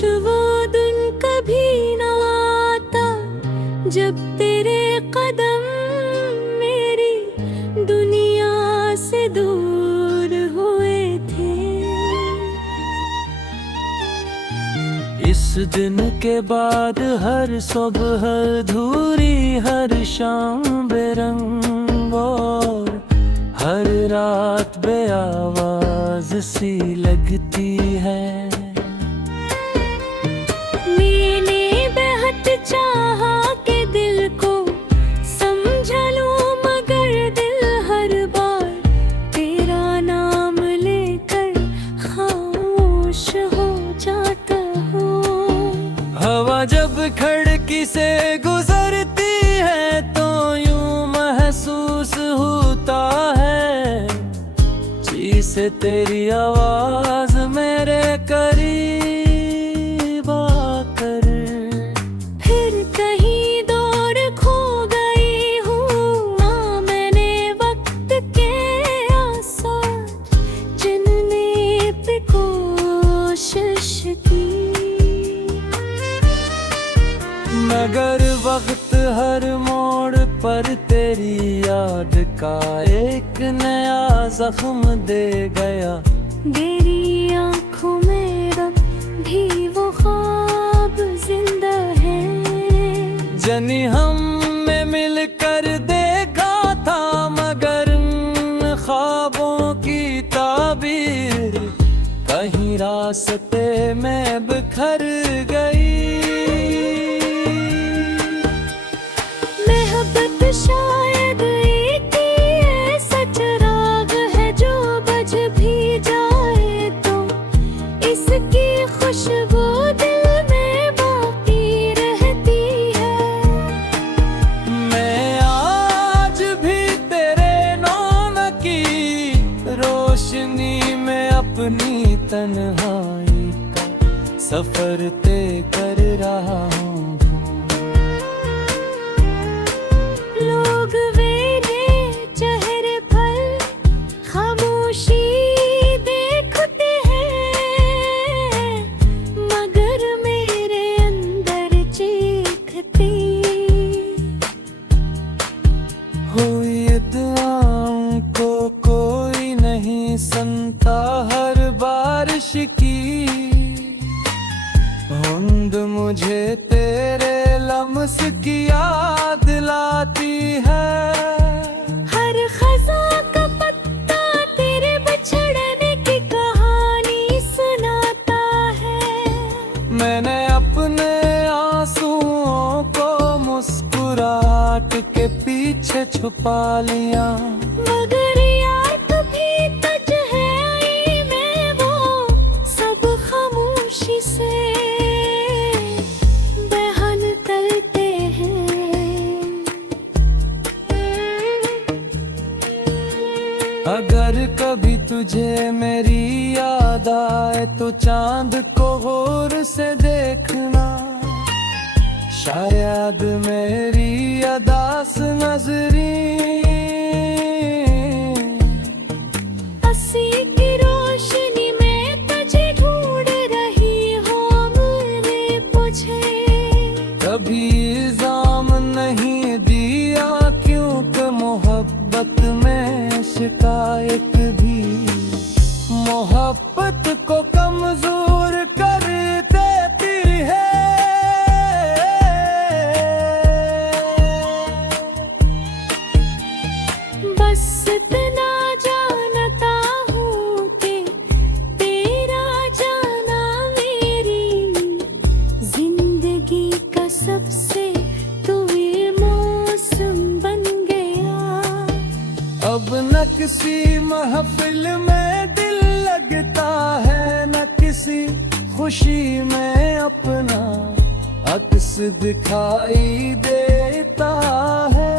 वो दिन कभी न आता जब तेरे कदम मेरी दुनिया से दूर हुए थे। इस दिन के बाद हर सुबह अधूरी, हर शाम बेरंग और हर रात बेआवाज सी लगती है। मैंने बेहद चाहा कि दिल को समझा लूं, मगर दिल हर बार तेरा नाम लेकर खामोश हो जाता हो। हवा जब खिड़की से गुजरती है तो यूं महसूस होता है जैसे तेरी आवाज मेरे करीब आकर। फिर कहीं दूर खो गई हूँ माँ, मैंने वक्त के आसार चुनने पे कोशिश की, मगर वक्त हर मोड़ पर तेरी याद का एक नया जख्म दे गया। मेरी आँखों में अब भी वो ख्वाब जिंदा है। जनी हमने मिलकर देखा था, मगर उन ख्वाबों की ताबीर कहीं रास्ते में बिखर गई। मोहब्बत शायद एक ही ऐसा चिराग है जो बुझ भी जाए तो इसकी खुशबू दिल में बाकी रहती है। मैं आज भी तेरे नाम की रोशनी में अपनी तन्हाई का सफर तय कर रहा हूँ। लोग मेरे चेहरे पर खामोशी देखते हैं, मगर मेरे अंदर चीखती हुई दुआओं को कोई नहीं सुनता, हर बारिश की बूंद मुझे तेरे लम्स की याद दिलाती है। हर खज़ां का पत्ता तेरे बिछड़ने की कहानी सुनाता है। मैंने अपने आंसुओं को मुस्कुराहट के पीछे छुपा लिया, मगर याद भी तुझ है आई में वो सब खामोशी से बहन तलते हैं। अगर कभी तुझे मेरी याद आए तो चांद को गौर से देखना, शायद मेरी अदास नजरी अस्सी की रोशनी में तुझे ढूंढ रही हो, मैंने पूछे कभी इल्जाम नहीं दिया क्योंकि मोहब्बत में शिकायत भी मोहब्बत को कमजोर कर देती है। बस इतना जानता हूँ कि तेरा जाना मेरी जिंदगी का सबसे तूफानी मौसम बन गया। अब न किसी महफिल में दिल लगता है, न किसी खुशी में अपना अक्स दिखाई देता है।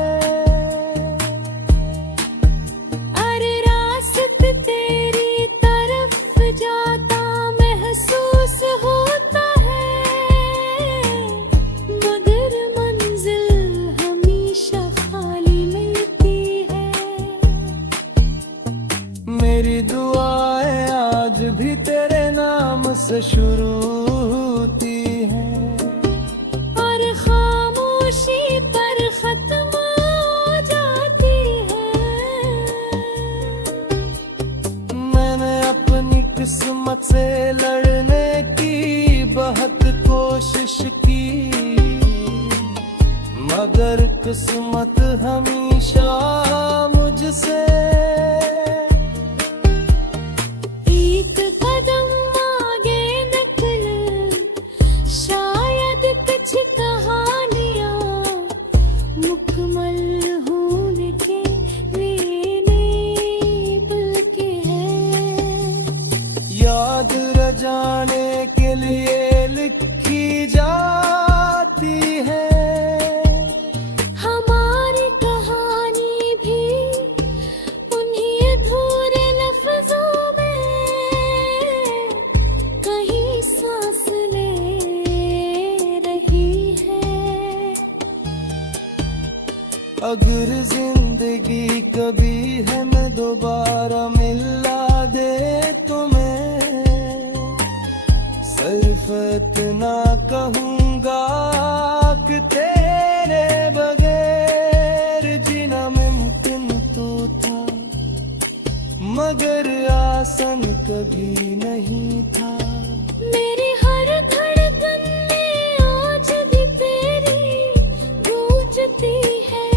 अरे रास्त तेरी तरफ जाता महसूस होता है, मगर मंजिल हमेशा खाली मिलती है। मेरी दुआएं आज भी तेरे नाम से शुरू से लड़ने की बहुत कोशिश की, मगर किस्मत हमेशा मुझसे एक कदम आगे निकल, शायद कुछ कहानियां मुकम्मल होने के लिए बल्कि है, याद रजाने के लिए लिखी जाती है। हमारी कहानी भी उन्हीं अधूरे लफ्जों में कहीं सांस ले रही है। अगर जिंदगी कभी है मैं दोबारा मिला दे तुम्हें, सिर्फ इतना कहूँगा कि तेरे बगैर जीना मुमकिन तो था, मगर आसान कभी नहीं था। मेरी हर धड़कन में आज भी तेरी गूंजती है,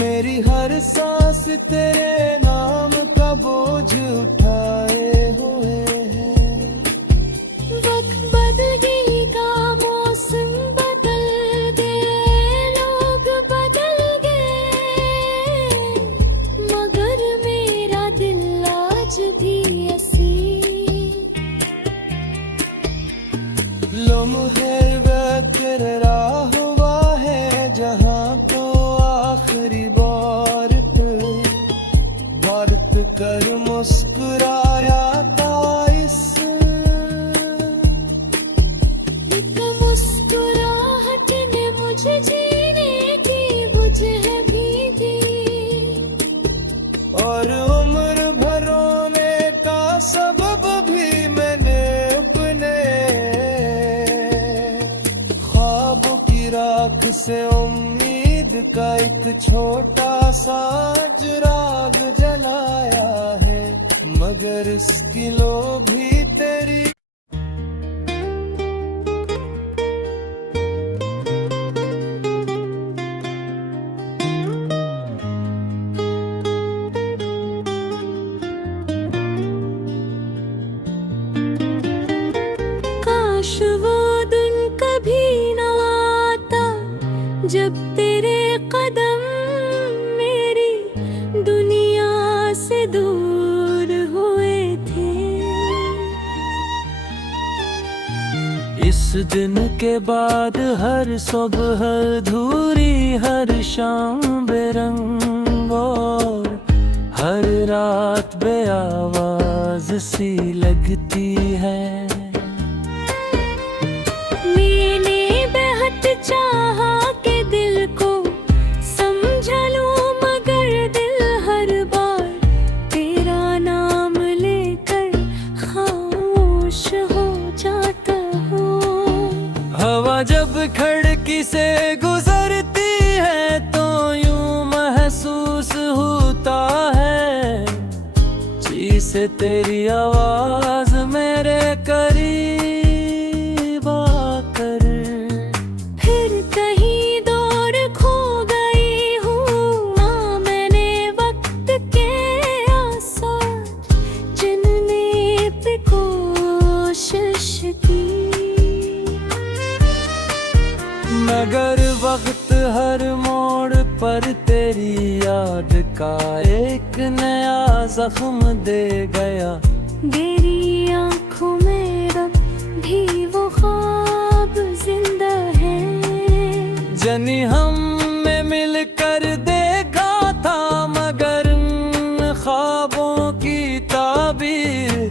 मेरी हर सांस तेरे नाम का बोझ उठाए हुए है। वक्त बदल गया, मौसम बदल गए, लोग बदल गए, मगर मेरा दिल आज भी ऐसी। लम्हे वक़्त हुआ है जहाँ तो आखिरी बार पे भारत कर मुस्कुराया था इस एक मुस्कुराहट ने मुझे जीने की वजह भी दी, और उम्र भर रोने का सबब भी मैंने अपने ख्वाबों की राख से उम्मीद का एक छोटा सा चिराग जलाया है, मगर इसकी लो भी तेरी काश वो दिन कभी न आता जब तेरे कदम मेरी दुनिया से दूर हुए थे। इस दिन के बाद हर सुबह अधूरी, हर शाम बेरंग और हर रात बेआवाज सी लगती है। मैंने बेहद चाहा कि दिल को समझा लूं, मगर दिल हर बार तेरा नाम लेकर खामोश हो जाता हूँ। हवा जब खिड़की से गुजरती है तो यूं महसूस होता है जैसे तेरी आवाज मेरे करीब आकर। फिर कहीं दूर खो गई हूँ, हाँ मैंने वक्त के आसार चुनने पे कोशिश की, मगर वक्त हर मोड़ पर तेरी याद का एक नया जख्म दे गया। मेरी आँखों में अब भी वो ख्वाब जिंदा है, जनी हमने मिलकर देखा था, मगर उन ख्वाबों की ताबीर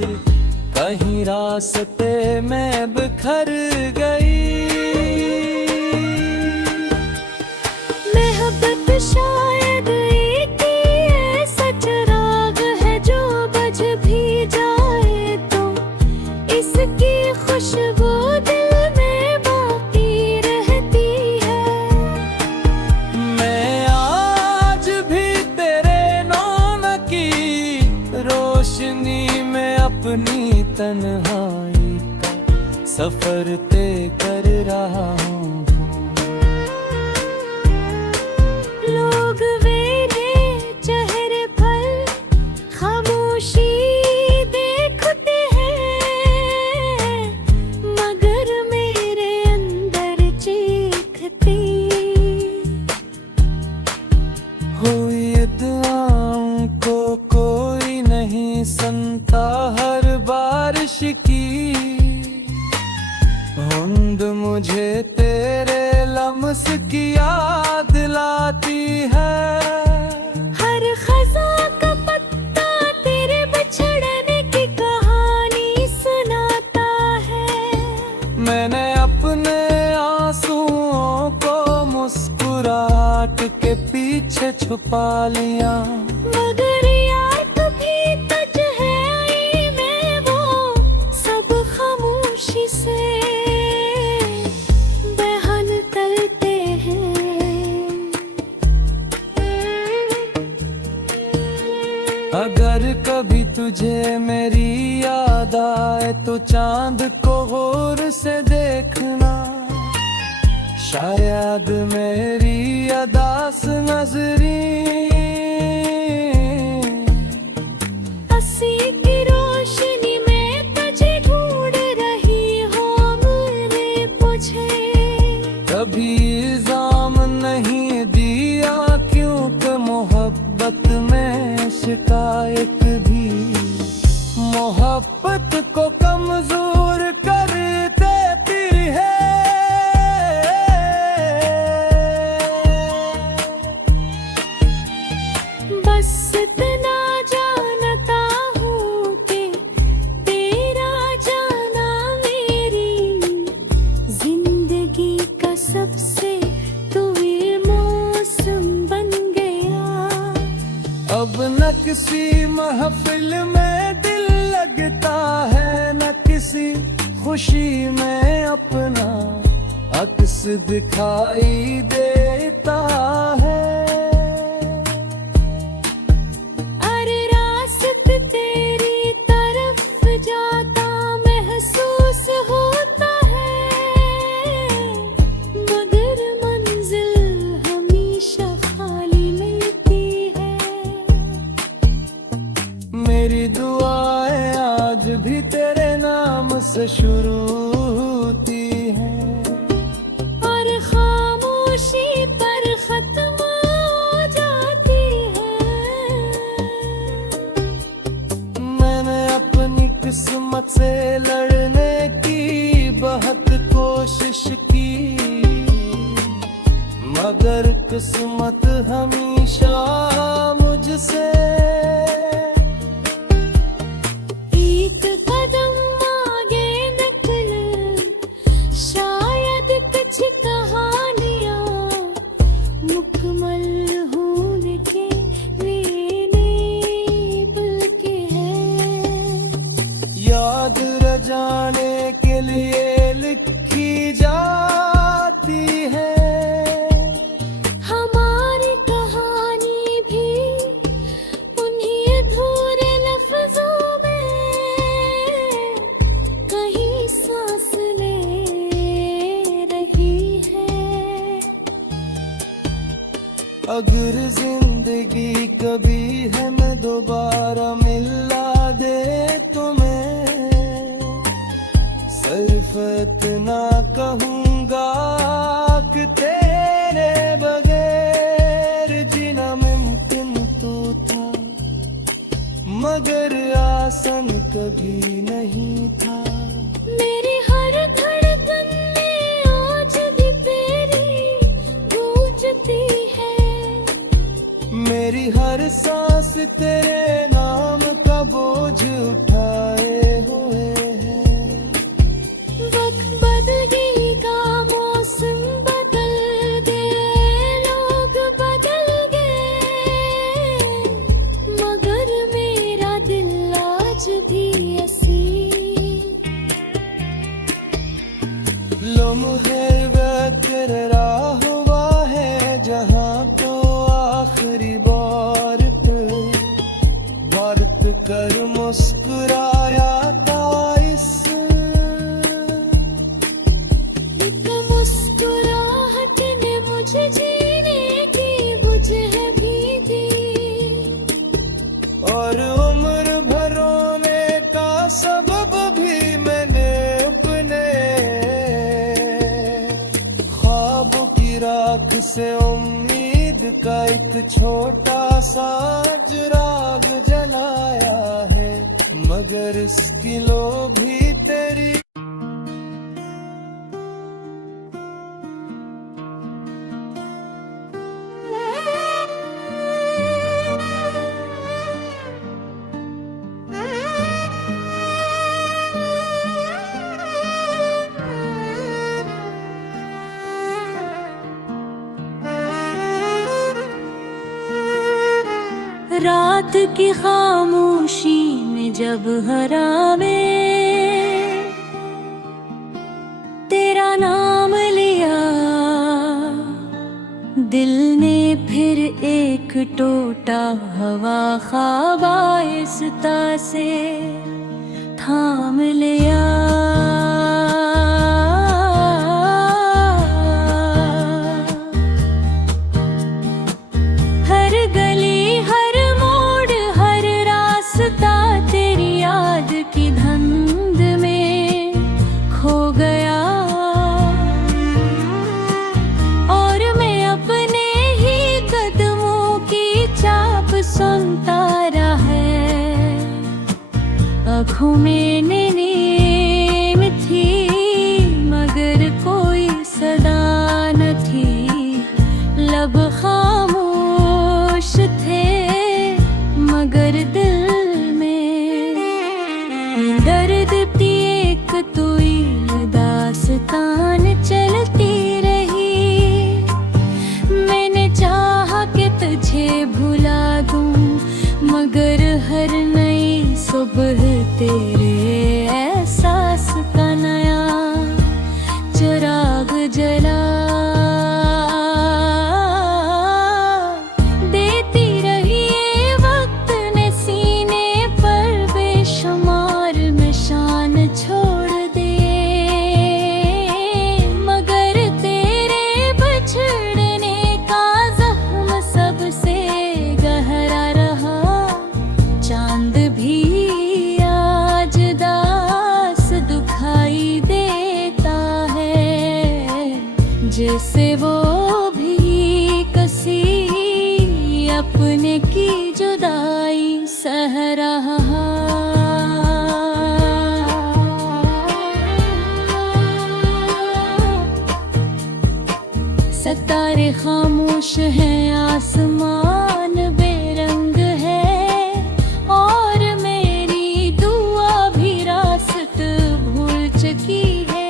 कहीं रास्ते में बिखर गई। मोहब्बत शायद एक ही ऐसा चिराग है जो बुझ भी जाए तो इसकी खुशबू दिल में बाकी रहती है। मैं आज भी तेरे नाम की रोशनी में अपनी सफर तय कर रहा हूँ। लोग मेरे चेहरे पर खामोशी देखते हैं, मगर मेरे अंदर चीखती हुई दुआओं को कोई नहीं सुनता, हर बारिश की बूंद मुझे तेरे लम्स की याद दिलाती है। हर खज़ां का पत्ता तेरे बिछड़ने की कहानी सुनाता है। मैंने अपने आंसुओं को मुस्कुराहट के पीछे छुपा लिया, मगर यार कभी तुझ है आई मैं वो सब खामोशी से बहन तलते हैं। अगर कभी तुझे मेरी याद आए तो चांद को गौर से देखना, शायद मेरी अदास नजरी अस्सी की रोशनी में तुझे ढूंढ रही हो, मेरे पूछे कभी इल्जाम नहीं दिया, क्योंकि मोहब्बत में शिकायत भी मोहब्बत को कमजोर कर देती है। बस इतना जानता हूँ कि तेरा जाना मेरी जिंदगी का सबसे तूफानी मौसम बन गया। अब न किसी महफिल में दिल लगता है, न किसी खुशी में अपना अक्स दिखाई देता है। अरे रास्त तेरी तरफ जाता महसूस होता है, मगर मंजिल हमेशा खाली मिलती है। मेरी दुआएं आज भी तेरे नाम से शुरू होती हैं, और खामोशी पर खत्म हो जाती है। मैंने अपनी किस्मत से लड़ने की बहुत कोशिश की, मगर किस्मत हमेशा मुझसे एक कदम आगे निकल, शायद कुछ कहानियाँ मुकम्मल होने के लिए बल्कि है। याद रजाने के लिए लिखी जाती है। हमारी कहानी भी उन्हीं अधूरे लफ्जों में कहीं सांस ले रही है। अगर जिंदगी कभी है मैं दोबारा मिला दे तुम्हें, सिर्फ इतना कहूँगा कि तेरे बगैर जीना मुमकिन तो था, मगर आसान कभी नहीं था। मेरी हर धड़कन में आज भी तेरी गूंजती है, मेरी हर सांस तेरे नाम का बोझ उठाए हुए है। वक्त बदल गया, मौसम बदल गए, लोग बदल गए, मगर मेरा दिल आज भी ऐसी। लम्हे वक़्त हुआ है जहाँ तो आखिरी बार पे बरत कर मुस्कुराया था इस से उम्मीद का एक छोटा सा चिराग जलाया है, मगर इसकी लो भी तेरी। रात की खामोशी में जब हरामे तेरा नाम लिया, दिल ने फिर एक टोटा हवा ख्वाब आहिस्ता से थाम लिया। की धुंध में खो गया और मैं अपने ही कदमों की चाप सुनता रहा। आँखों में नींद थी मगर कोई सदा न थी, लब खामोश थे मगर दिल दर्द की एक तुई दास्तान चलती रही। मैंने चाहा कि तुझे भुला दूं मगर हर नई सुबह तेरे एहसास का नया चिराग जला। जैसे वो भी कसी अपने की जुदाई सह रहा। सितारे खामोश हैं, आसमान बेरंग है और मेरी दुआ भी रास्त भूल चुकी है।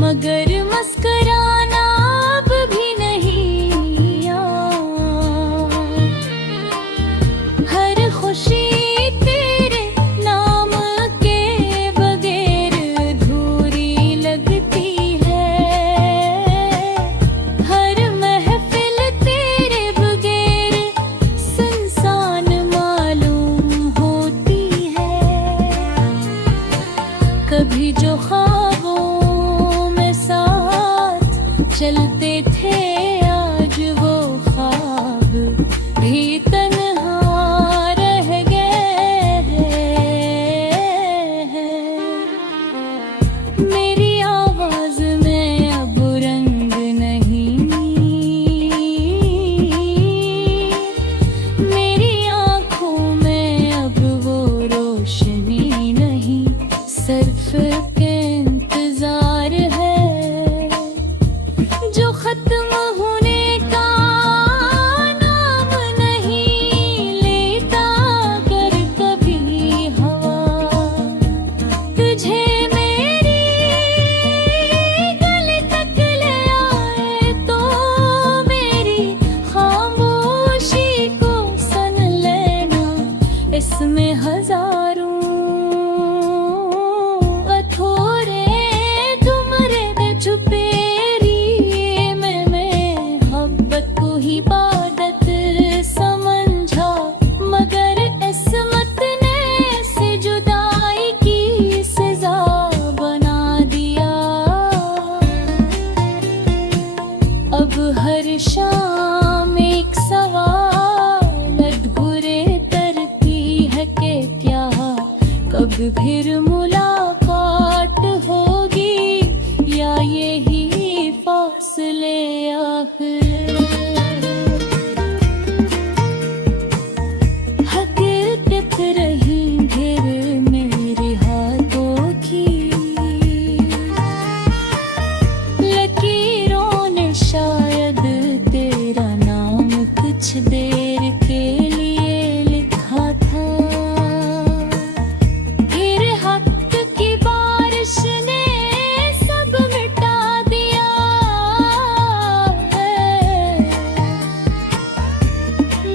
मगर मुस्कुराना अब भी नहीं हर खुशी तेरे नाम के बगैर अधूरी लगती है। हर महफिल तेरे बगैर सुनसान मालूम होती है। कभी जो ख्वाबों चलते थे आज वो ख्वाब भी तन्हा रह गए हैं। मेरी आवाज में अब रंग नहीं, मेरी आंखों में अब वो रोशनी नहीं। सिर्फ के इंतजार है जो खत्म होने का नाम नहीं लेता। कर कभी हवा तुझे मेरी गली तक ले आए तो मेरी खामोशी को सुन लेना। इसमें हजारों अधूरे तुमरे छुपे इबादत समझा मगर इसमत ने से जुदाई की सजा बना दिया। अब हर शाम एक सवाल फिर मुलाकात होगी या यही फासले आखिर। हकीकत रही फिर मेरे हाथों की, लकीरों ने शायद तेरा नाम कुछ देर के लिए लिखा था। फिर हक की बारिश ने सब मिटा दिया है।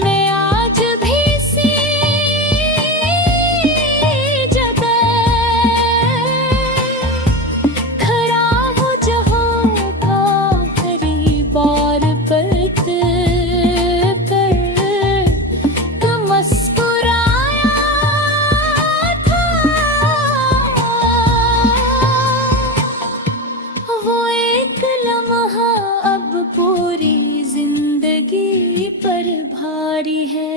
मैं आज भी सी जगह खड़ा हूँ जहाँ का हरी बार पलट कर तू मुस्कुराया था। वो एक लम्हा अब पूरी जिंदगी पर भारी है।